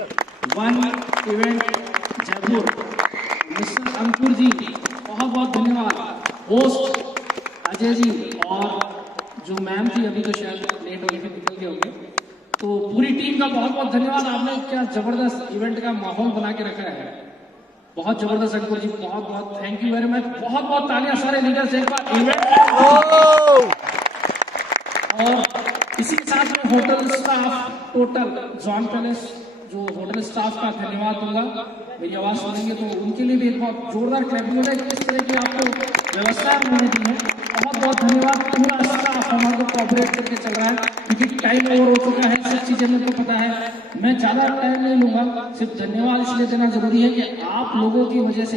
One event Jaipur, mister अंकुर जी बहुत बहुत धन्यवाद, होस्ट अजय जी, और जो मैम थी अभी तो शायद लेट हो गए थे, निकल गए होंगे, तो पूरी टीम का बहुत बहुत धन्यवाद। आपने क्या जबरदस्त इवेंट का माहौल बना के रखा है, बहुत जबरदस्त अंकुर जी, बहुत बहुत थैंक यू वेरी मच। बहुत बहुत तालियां सारे लीडर्स एक बार इवेंट। और इसी के साथ में hotel staff, total John palace जो होटल स्टाफ का धन्यवाद दूंगा। मेरी आवाज सुनेंगे तो उनके लिए भी एक बहुत जोरदार क्लैपिंग हो जाए। इस तरह की आपको व्यवस्था उन्होंने दी है, बहुत बहुत धन्यवाद। पूरा स्टाफ हमारे को कोऑपरेट करके चल रहा है, क्योंकि टाइम ओवर हो चुका है, सब चीजें मेरे को पता है, मैं ज्यादा टाइम नहीं लूंगा। सिर्फ धन्यवाद इसलिए देना जरूरी है कि आप लोगों की वजह से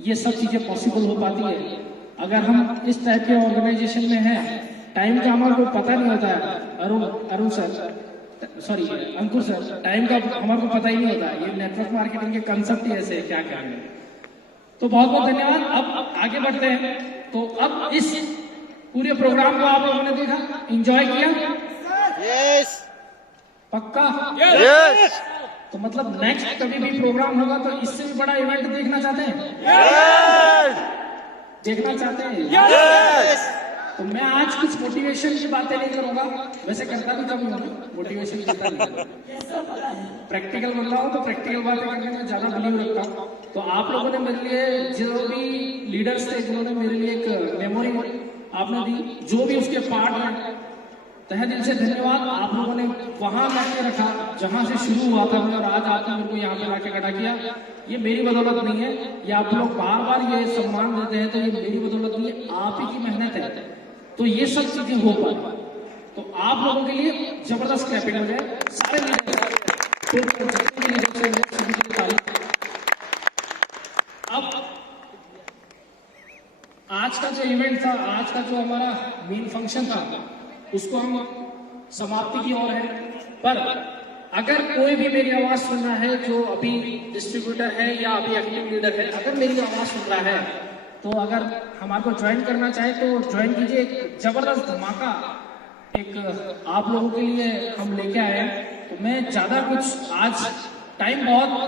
ये सब चीजें पॉसिबल हो पाती है। अगर हम इस टाइप के ऑर्गेनाइजेशन में हैं, टाइम का हमारे को पता नहीं होता है, अरुण सर, सॉरी अंकुर सर, टाइम का हमारे को पता ही नहीं होता है। ये नेटवर्क मार्केटिंग के कंसेप्ट ही ऐसे है, क्या करें। तो बहुत बहुत धन्यवाद। अब आगे बढ़ते हैं। तो अब इस पूरे प्रोग्राम को आप लोगों ने देखा, एंजॉय किया? यस। पक्का? यस। तो मतलब नेक्स्ट कभी भी प्रोग्राम होगा तो इससे भी बड़ा इवेंट देखना चाहते हैं? यस। देखना चाहते हैं? यस। तो मैं आज कुछ मोटिवेशन की बातें नहीं करूंगा, वैसे करता भी कम हूँ, मोटिवेशन करता नहीं, प्रैक्टिकल बंदा हूँ तो प्रैक्टिकल बातें करने में ज्यादा बिलीव रखता हूँ। तो आप लोगों ने मेरे लिए, जो भी लीडर्स थे जिन्होंने मेरे लिए एक मेमोरी आपने दी, जो भी उसके पार्ट हैं, तहे दिल से धन्यवाद। आप लोगों ने वहां लाके रखा जहां से शुरू हुआ था, और आज आपने मेरे को यहाँ पे लाके खड़ा किया। ये मेरी बदौलत नहीं है, ये आप लोग बार बार ये सम्मान देते हैं, तो ये मेरी बदौलत नहीं है, आप ही की मेहनत है, तो ये सब चीजें हो पाए। तो आप लोगों के लिए जबरदस्त क्लैपिंग हो जाए सारे लीडर्स। अब आज का जो इवेंट था, आज का जो हमारा मेन फंक्शन था, उसको हम समाप्ति की ओर है। पर अगर कोई भी मेरी आवाज सुन रहा है, जो अभी डिस्ट्रीब्यूटर है या अभी एक्टिव लीडर है, अगर मेरी आवाज सुन रहा है, तो अगर हमारे को ज्वाइन करना चाहे तो ज्वाइन कीजिए। एक जबरदस्त धमाका एक आप लोगों के लिए हम लेके आए हैं। तो मैं ज्यादा कुछ, आज टाइम बहुत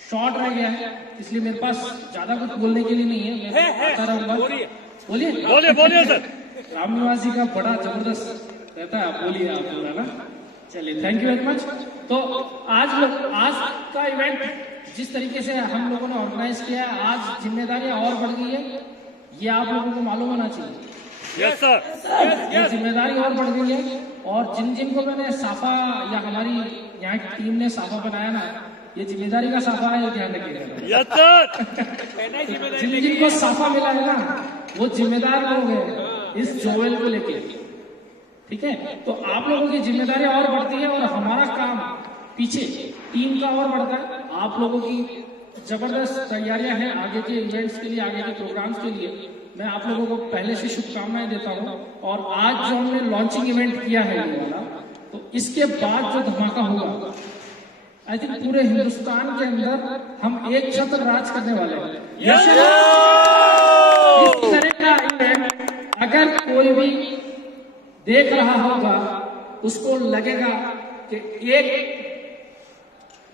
शॉर्ट रह गया है, इसलिए मेरे पास ज्यादा कुछ बोलने के लिए नहीं है, मैं आता रहूंगा। बोलिए सर। रामनिवास जी का बड़ा जबरदस्त रहता है, आप बोलिए आप पूरा ना। चलिए, थैंक यू वेरी मच। तो आज का इवेंट जिस तरीके से हम लोगों ने ऑर्गेनाइज किया है, आज जिम्मेदारियां और बढ़ गई है, ये आप लोगों को मालूम होना चाहिए। Yes sir. ये जिम्मेदारी और बढ़ गई है, और जिन जिनको मैंने साफा या हमारी यहाँ की टीम ने साफा बनाया ना, ये जिम्मेदारी का साफा है, ध्यान रखिएगा। Yes sir. जिन जिनको साफा मिला है ना, वो जिम्मेदार लोग हैं इस जोवेल को लेके, ठीक है। तो आप लोगों की जिम्मेदारी और बढ़ती है, और हमारा काम पीछे टीम का और बढ़ता है। आप लोगों की जबरदस्त तैयारियां हैं आगे के इवेंट्स के लिए, आगे के प्रोग्राम्स के लिए। मैं आप लोगों को पहले से शुभकामनाएं देता हूं। और आज जो हमने लॉन्चिंग इवेंट किया है ये वाला, तो इसके बाद जो धमाका होगा, आई थिंक पूरे हिंदुस्तान के अंदर हम एक छत्र राज करने वाले हैं। इस तरह का इवेंट अगर कोई भी देख रहा होगा, उसको लगेगा कि एक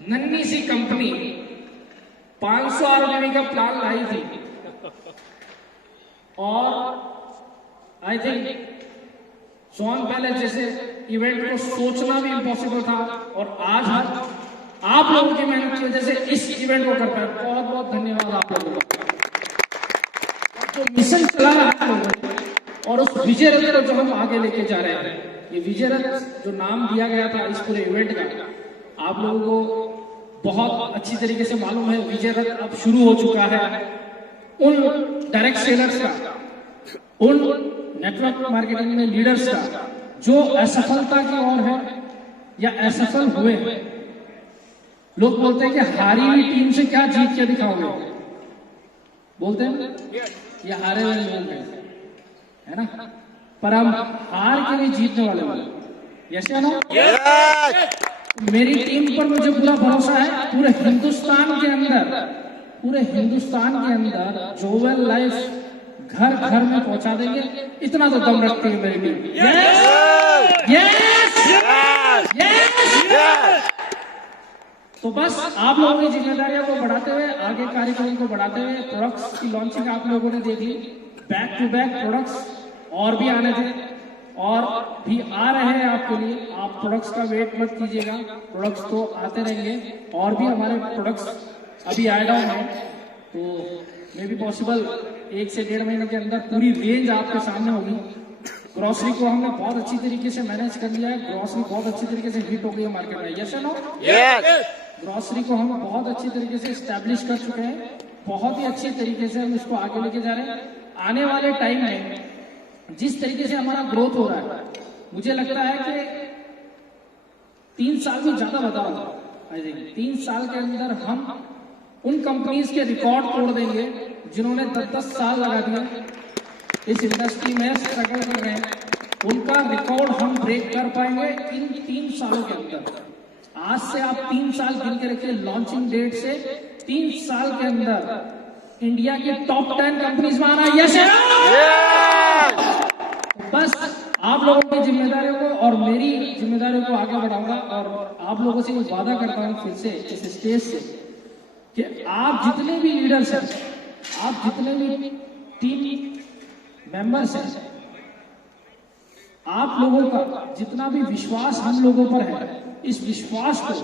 नन्ही सी कंपनी 500 आरबीबी का प्लान लाई थी, और आई थिंक जॉन पैलेस जैसे इवेंट को सोचना भी इम्पॉसिबल था, और आज हम आप लोगों की मेहनत की वजह से इस इवेंट को कर पाए। बहुत बहुत धन्यवाद आप लोगों का। जो मिशन चला रहा है लोगों ने, और उस विजय रथ को जो हम आगे लेके जा रहे हैं, ये विजय रथ जो नाम दिया गया था इस पूरे इवेंट का, आप लोगों को बहुत अच्छी तरीके से मालूम है। विजय रथ अब शुरू हो चुका है उन डायरेक्ट सेलर्स का, उन नेटवर्क मार्केटिंग में लीडर्स का, जो असफलता की ओर है या असफल हुए हैं। लोग बोलते हैं कि हारी हुई टीम से क्या जीत के दिखाओगे, बोलते हैं ये हारे हुए लोग हैं, है ना, पर हम हार के लिए जीतने वाले वाले। यस या नो? मेरी टीम पर मुझे पूरा भरोसा है। पूरे हिंदुस्तान के अंदर जोवेल लाइफ घर घर में पहुंचा देंगे, इतना तो दम रखती है मेरी टीम। Yes yes yes. तो बस आप लोगों की जिम्मेदारियों को बढ़ाते हुए, आगे कार्यक्रम को बढ़ाते हुए, प्रोडक्ट्स की लॉन्चिंग आप लोगों ने देख ली, बैक टू बैक प्रोडक्ट्स और भी आने थे और भी आ रहे हैं आपके लिए। आप प्रोडक्ट्स का वेट मत कीजिएगा, प्रोडक्ट्स तो आते रहेंगे और भी हमारे प्रोडक्ट्स अभी ऐड ऑन है, तो मे बी पॉसिबल 1 से 1.5 महीने के अंदर पूरी रेंज आपके सामने होगी। ग्रोसरी को हमने बहुत अच्छी तरीके से मैनेज कर लिया है, ग्रोसरी बहुत अच्छी तरीके से हिट हो गई है मार्केट में, यस नो? यस। ग्रोसरी को हम बहुत अच्छी तरीके से स्टैब्लिश कर चुके हैं, बहुत ही अच्छी तरीके से हम इसको आगे लेके जा रहे हैं। आने वाले टाइम में जिस तरीके से हमारा ग्रोथ हो रहा है, मुझे लगता है कि 3 साल में ज्यादा बताऊंगा, आई थिंक 3 साल के अंदर हम उन कंपनीज के रिकॉर्ड तोड़ देंगे जिन्होंने 10-10 साल लगा दिए इस इंडस्ट्री में स्ट्रगल कर रहे हैं, उनका रिकॉर्ड हम ब्रेक कर पाएंगे इन 3 सालों के अंदर। आज से आप 3 साल गिन के रखिए, लॉन्चिंग डेट से 3 साल के अंदर इंडिया की टॉप 10 कंपनीज में आना, यस है ना? बस आप लोगों की जिम्मेदारियों को और मेरी जिम्मेदारियों को आगे बढ़ाऊंगा और आप लोगों से वादा करता हूं फिर से इस स्टेज से कि आप जितने भी लीडर्स हैं, आप जितने भी टीम मेंबर्स हैं, आप लोगों का जितना भी विश्वास हम लोगों पर है, इस विश्वास को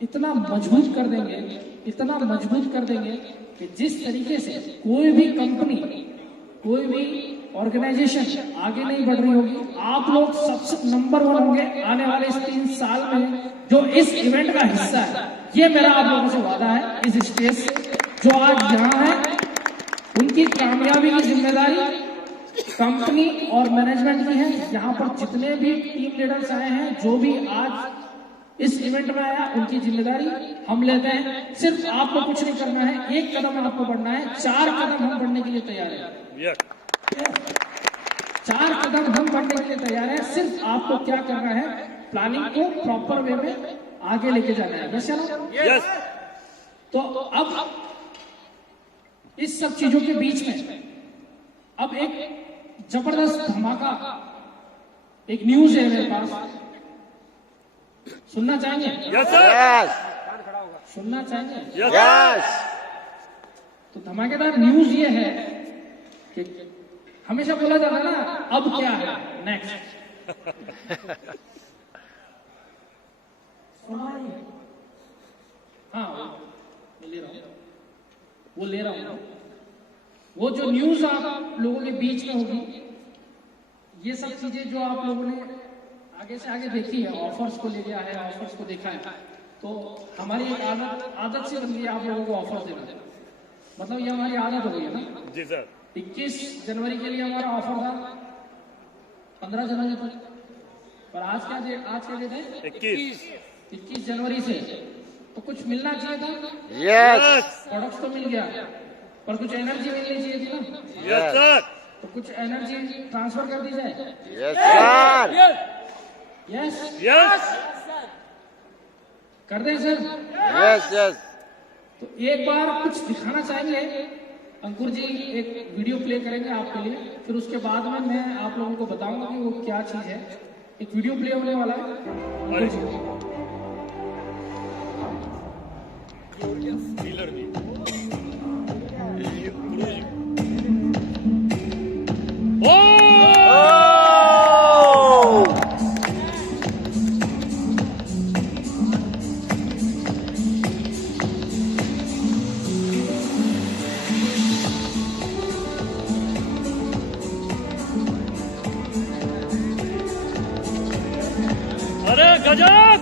इतना मजबूत कर देंगे, इतना मजबूत कर देंगे कि जिस तरीके से कोई भी कंपनी, कोई भी ऑर्गेनाइजेशन आगे नहीं बढ़ रही होगी, आप लोग सबसे नंबर 1 होंगे आने वाले इस 3 साल में जो इस इवेंट का हिस्सा है। ये मेरा आप लोगों से वादा है इस स्टेज से। जो आज यहाँ है उनकी कामयाबी की जिम्मेदारी कंपनी और मैनेजमेंट की है। यहाँ पर जितने भी टीम लीडर्स आए हैं, जो भी आज इस इवेंट में आया, उनकी जिम्मेदारी हम लेते हैं। सिर्फ आपको कुछ नहीं करना है, 1 कदम आपको बढ़ना है, 4 कदम हम बढ़ने के लिए तैयार हैं। 4 कदम हम बढ़ने के लिए तैयार हैं। सिर्फ आपको क्या करना है, प्लानिंग को प्रॉपर वे में आगे लेके जाना है, बस चलो। तो अब इस सब चीजों के बीच में अब एक जबरदस्त धमाका, एक न्यूज है मेरे पास, सुनना चाहेंगे? Yes sir. सुनना चाहेंगे? यस। तो धमाकेदार न्यूज ये है कि हमेशा बोला जाता है ना, अब क्या है नेक्स्ट। हाँ, मैं ले रहा हूँ, वो ले रहा हूँ। वो जो न्यूज आप लोगों के बीच में होगी, ये सब चीजें जो आप लोगों ने आगे से आगे देखी है, ऑफर्स को ले लिया है, ऑफर्स को देखा है, तो हमारी एक आदत से बन गई आप लोगों को ऑफर देना। मतलब ये हमारी आदत हो गई है ना जी सर। 21 जनवरी के लिए हमारा ऑफर था 15 जनवरी तक, पर आज क्या डेट है? 21 जनवरी से तो कुछ मिलना चाहिए था। यस। प्रोडक्ट्स तो मिल गया, पर कुछ एनर्जी मिलनी चाहिए थी ना। Yes sir. तो कुछ एनर्जी ट्रांसफर कर दी जाए। Yes sir. Yes yes. कर दें सर? Yes yes. तो एक बार कुछ दिखाना चाहेंगे, अंकुर जी एक वीडियो प्ले करेंगे आपके लिए, फिर उसके बाद में मैं आप लोगों को बताऊंगा कि वो क्या चीज है। एक वीडियो प्ले होने वाला है, अंकुर जी। अरे गजब।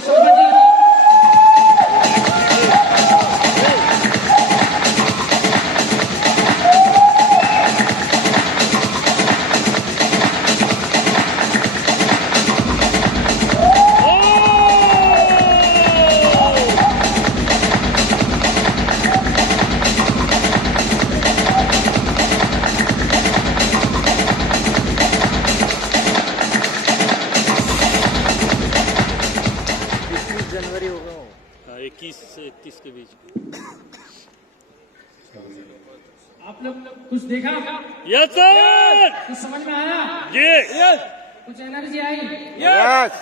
शोभा जी। जनवरी होगा 21 से 31 के बीच। आप लोग कुछ देखा, यस सर। कुछ समझ में आया, जी यस। कुछ एनर्जी आई? यस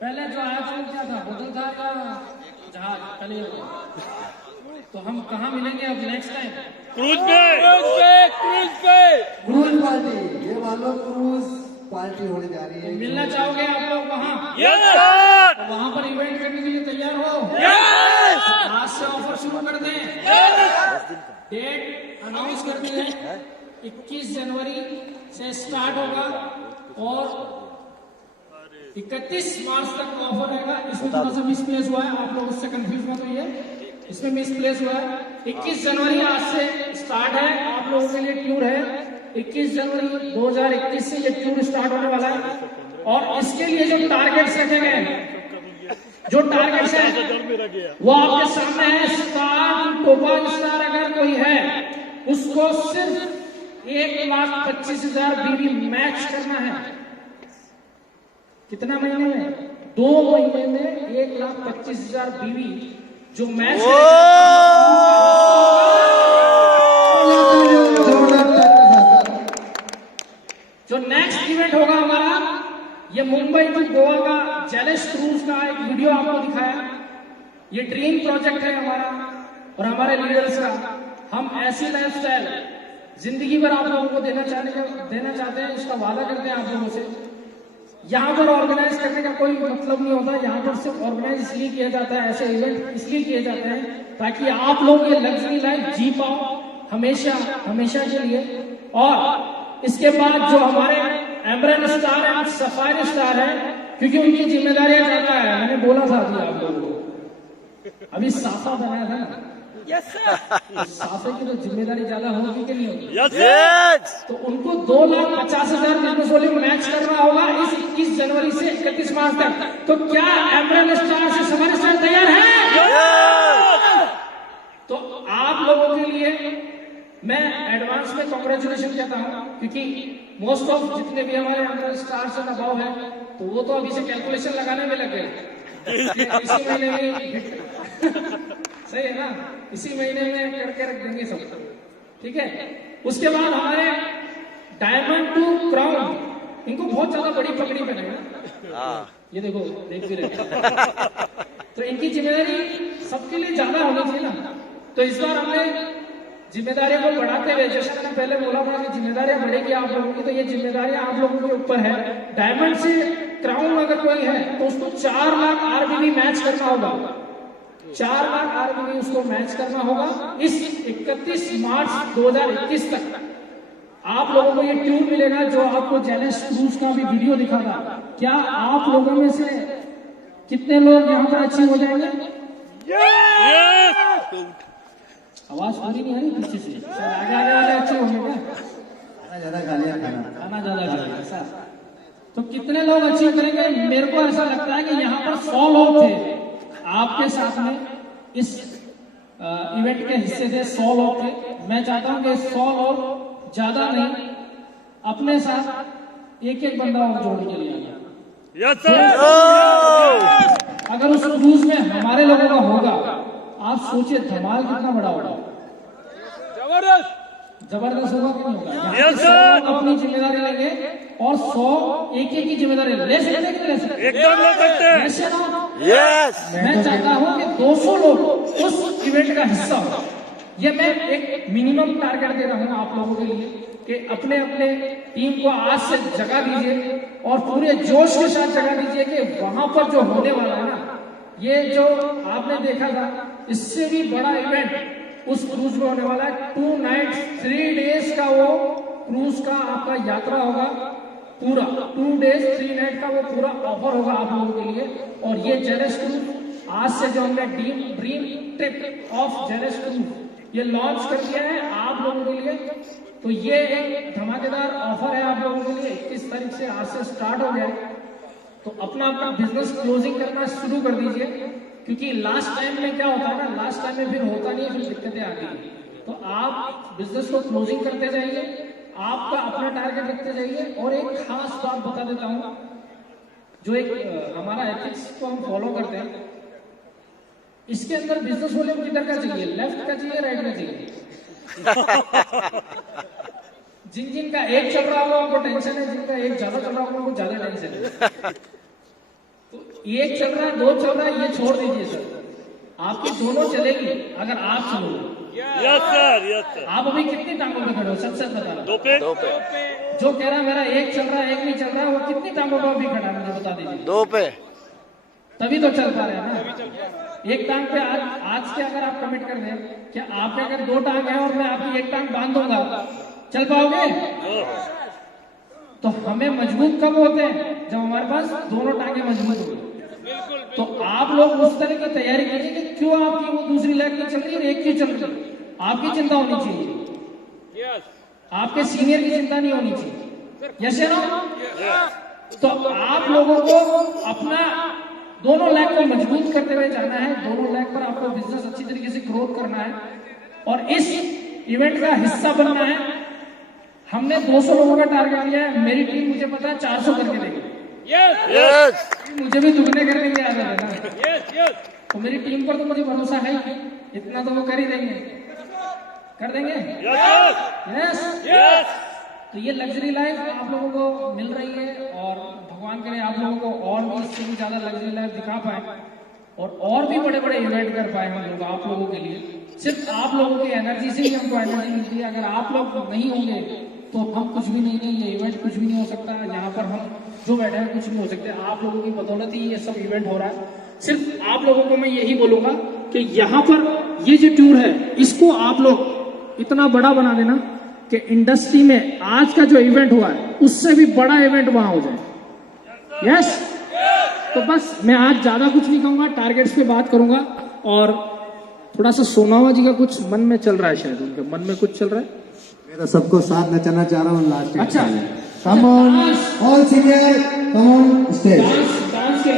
पहले जो आया था क्या था, होटल था या जहाज? पहले तो हम कहाँ मिलेंगे अब नेक्स्ट टाइम? क्रूज पे। क्रूज पार्टी, ये वालों क्रूज पार्टी होने जा रही है। मिलना चाहोगे आप लोग वहाँ? Yes sir. तो वहाँ पर इवेंट करने के लिए तैयार हो? यस। आज से ऑफर शुरू कर दें। डेट अनाउंस कर दी है, 21 जनवरी से स्टार्ट होगा और 31 मार्च तक का ऑफर रहेगा। इसमें थोड़ा सा मिसप्लेस हुआ है, आप लोग उससे कंफ्यूज मत होइए, इसमें मिसप्लेस हुआ है। 21 जनवरी आज से स्टार्ट है, आप लोगों के लिए टूर है। 21 जनवरी 2021 से ये टूर स्टार्ट होने वाला है और इसके लिए जो टारगेट्स रखे गए हैं, जो टारगेट्स हैं वो आपके सामने है। स्टार टोपा स्टार अगर कोई है उसको सिर्फ 1,25,000 बीवी मैच करना है। कितना महीने में? 2 महीने में 1,25,000 बीवी जो मैच जो नेक्स्ट इवेंट होगा हमारा, ये मुंबई टू गोवा का जेलस क्रूज का एक वीडियो आपको दिखाया। ये ड्रीम प्रोजेक्ट है हमारा और हमारे लीडर्स का। हम ऐसी लाइफस्टाइल जिंदगी भर आप लोगों को देना चाहते हैं, इसका वादा करते हैं आप लोगों से। यहाँ पर ऑर्गेनाइज करने का कोई मतलब नहीं होता, यहाँ पर सिर्फ ऑर्गेनाइज इसलिए किया जाता है, ऐसे इवेंट इसलिए किए जाते हैं ताकि आप लोग ये लग्जरी लाइफ जी पाओ हमेशा हमेशा के लिए। और इसके बाद जो हमारे एमरन स्टार है, सफारी स्टार है, क्योंकि उनकी जिम्मेदारियां ज्यादा है। मैंने बोला था अभी आप लोगों को, अभी साफा बनाया था ना, यस सर। साफे की तो जिम्मेदारी ज्यादा होगी कि नहीं होगी? यस यस तो उनको 2,50,000 बिजनेस वॉल्यूम मैच करना होगा इस 21 जनवरी से 31 मार्च तक। तो क्या एमरन स्टार से सफारी स्टार तैयार है? तो आप लोगों के लिए मैं एडवांस में कांग्रेचुलेशन कहता हूं, क्योंकि मोस्ट ऑफ जितने भी हमारे अंदर स्टार्स एंड अबव है तो वो तो अभी से कैलकुलेशन लगाने में लग गए। इसी महीने में सही है ना, इसी महीने में करके रख देंगे सब, ठीक है। उसके बाद हमारे डायमंड टू क्राउन, इनको बहुत ज्यादा बड़ी पगड़ी पहनेगा, ये देखो देख भी रहे। तो इनकी जिम्मेदारी सबके लिए ज्यादा होनी चाहिए ना। तो इस बार हमने जिम्मेदारियों को बढ़ाते हुए, जैसे मैंने पहले बोला था कि जिम्मेदारियां बढ़ेगी आप लोगों की, तो ये जिम्मेदारियां आप लोगों के ऊपर है। डायमंड से क्राउन अगर कोई है तो उसको 4 लाख आरबीबी मैच करना होगा, 4 लाख आरबीबी उसको मैच करना होगा इस 31 मार्च 2021 तक। आप लोगों को ये ट्यून मिलेगा जो आपको जेलस क्रूज का भी वीडियो दिखा था। क्या आप लोगों में से कितने लोग यहाँ पर अचीव हो जाएंगे? आवाज पूरी नहीं आ रही पीछे से, सर आगे वाले अच्छे होंगे क्या? खाना ज्यादा खा लिया, खाना ज्यादा खा लिया ऐसा। तो कितने लोग अचीव करेंगे? मेरे को ऐसा लगता है कि यहाँ पर 100 लोग थे आपके साथ में, इस इवेंट के हिस्से थे 100 लोग थे। मैं चाहता हूँ कि 100 लोग ज्यादा नहीं, अपने साथ एक बंदा और जोड़ने के लिए आए। Yes sir. अगर उस क्रूज में हमारे लोगों का होगा, आप सोचिए धमाल कितना बड़ा होगा, जबरदस्त होगा कि नहीं होगा? Yes sir. अपनी जिम्मेदारी लेंगे और 100 एक की जिम्मेदारी ले सकते हैं कि ले सकते? एकदम ले सकते हैं। ऐसे ना, यस मैं चाहता हूं कि 200 लोग उस इवेंट का हिस्सा हो। ये मैं एक मिनिमम टारगेट दे रहा हूं आप लोगों के लिए कि अपने अपने टीम को आज से जगा दीजिए और पूरे जोश के साथ जगा दीजिए कि वहां पर जो होने वाला है ना, ये जो आपने देखा था इससे भी बड़ा इवेंट उस क्रूज में होने वाला है। 2 नाइट्स 3 डेज का वो क्रूज का आपका यात्रा होगा पूरा 2 days 3 night का वो पूरा ऑफर होगा आप लोगों के लिए। और ये जेनेस क्रूज आज से जो हमने dream trip of Jannes cruise ये लॉन्च कर दिया है आप लोगों के लिए। तो ये एक धमाकेदार ऑफर है आप लोगों के लिए। 21 तारीख से आज से स्टार्ट हो गया है। तो अपना बिजनेस क्लोजिंग करना शुरू कर दीजिए, क्योंकि लास्ट टाइम में क्या होता है ना, लास्ट टाइम में फिर होता नहीं है, फिर दिक्कतें आती हैं। तो आप बिजनेस को क्लोजिंग करते जाइए, आपका अपना टारगेट रखते जाइए। और एक खास बात बता देता हूं, जो एक हमारा एथिक्स को हम फॉलो करते हैं, इसके अंदर बिजनेस वॉल्यूम किधर का चाहिए, लेफ्ट का चाहिए राइट का चाहिए? जिनका एक चल रहा होगा उनको टेंशन है, जिनका एक ज्यादा चल रहा होगा उनको ज्यादा टेंशन है। तो एक चल रहा है 2 चल रहा है ये छोड़ दीजिए सर, आपकी दोनों चलेगी अगर आप चलोगे। Yes sir. आप अभी कितनी टांगों पे खड़े हो, सच सच बता रहा। 2 पे। जो कह रहा है मेरा एक चल रहा है एक नहीं चल रहा है, वो कितनी टांगों पे अभी खड़ा है मुझे बता दीजिए। 2 पे। तभी तो चल पा रहे हैं ना। एक टांग पे आज के अगर आप कमिट कर दें, क्या आपके अगर 2 टांग है और मैं आपकी एक टांग बांध दूंगा, चल पाओगे? तो हमें मजबूत कब होते हैं, जब हमारे पास दोनों टांगे मजबूत होंगे। तो आप लोग उस तरह की तैयारी कीजिए कि क्यों आपकी वो दूसरी लेग की चल रही है और एक की चल रही है, आपकी चिंता होनी चाहिए, आपके सीनियर की चिंता नहीं होनी चाहिए। यस या नो? तो आप लोगों को अपना दोनों लेग को मजबूत करते हुए जाना है, दोनों लेग पर आपको बिजनेस अच्छी तरीके से ग्रोथ करना है और इस इवेंट का हिस्सा बनना है। हमने 200 लोगों का टारगेट लिया है, मेरी टीम मुझे पता है 400 करके देगी। यस। मुझे भी दुगने करने की आदत है ना। तो मेरी टीम पर तो मुझे भरोसा है, इतना तो वो कर ही देंगे, कर देंगे। यस। तो ये लग्जरी लाइफ आप लोगों को मिल रही है और भगवान करे आप लोगों को और भी इससे भी ज्यादा लग्जरी लाइफ दिखा पाए और भी बड़े बड़े इवेंट कर पाए हम लोग आप लोगों के लिए। सिर्फ आप लोगों की एनर्जी से ही हमको एनर्जी मिलती है। अगर आप लोग नहीं होंगे तो हम कुछ भी नहीं, ये इवेंट कुछ भी नहीं हो सकता। यहाँ पर हम जो बैठे हैं कुछ नहीं हो सकते, आप लोगों की बदौलत ही ये सब इवेंट हो रहा है। सिर्फ आप लोगों को मैं यही बोलूंगा कि यहाँ पर ये जो टूर है इसको आप लोग इतना बड़ा बना देना कि इंडस्ट्री में आज का जो इवेंट हुआ है उससे भी बड़ा इवेंट वहां हो जाए। यस। तो बस मैं आज ज्यादा कुछ नहीं कहूंगा, टारगेट्स पे बात करूंगा। और थोड़ा सा सोनावा जी का कुछ मन में चल रहा है, शायद उनके मन में कुछ चल रहा है। मैं तो सबको साथ नचाना चाह रहा हूँ लास्ट। अच्छा, come on all senior, come on stage.